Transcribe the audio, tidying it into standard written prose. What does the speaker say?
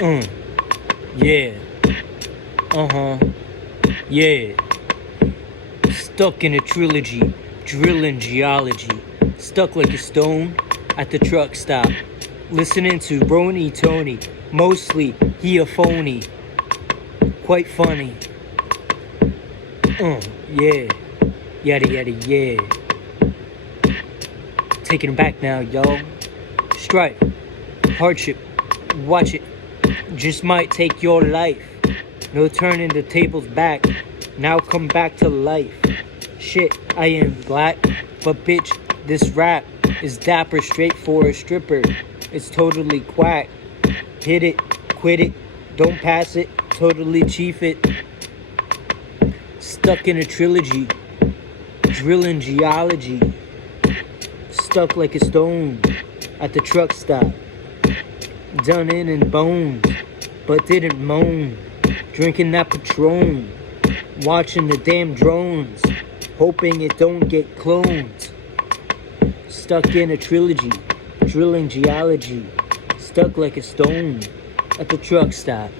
Uh, yeah. Uh-huh. Yeah. Stuck in a trilogy, drilling geology. Stuck like a stone at the truck stop. Listening to Rony Tony. Mostly he a phony. Quite funny. Yeah. Yada yada yeah. Taking it back now, y'all. Strife. Hardship. Watch it. Just might take your life. No turning the tables back. Now come back to life. Shit, I am black. But bitch, this rap is dapper straight for a stripper. It's totally quack. Hit it, quit it, don't pass it, totally chief it. Stuck in a trilogy, drilling geology. Stuck like a stone at the truck stop. Done in bones, but didn't moan. Drinking that Patron, watching the damn drones, hoping it don't get cloned. Stuck in a trilogy, drilling geology. Stuck like a stone at the truck stop.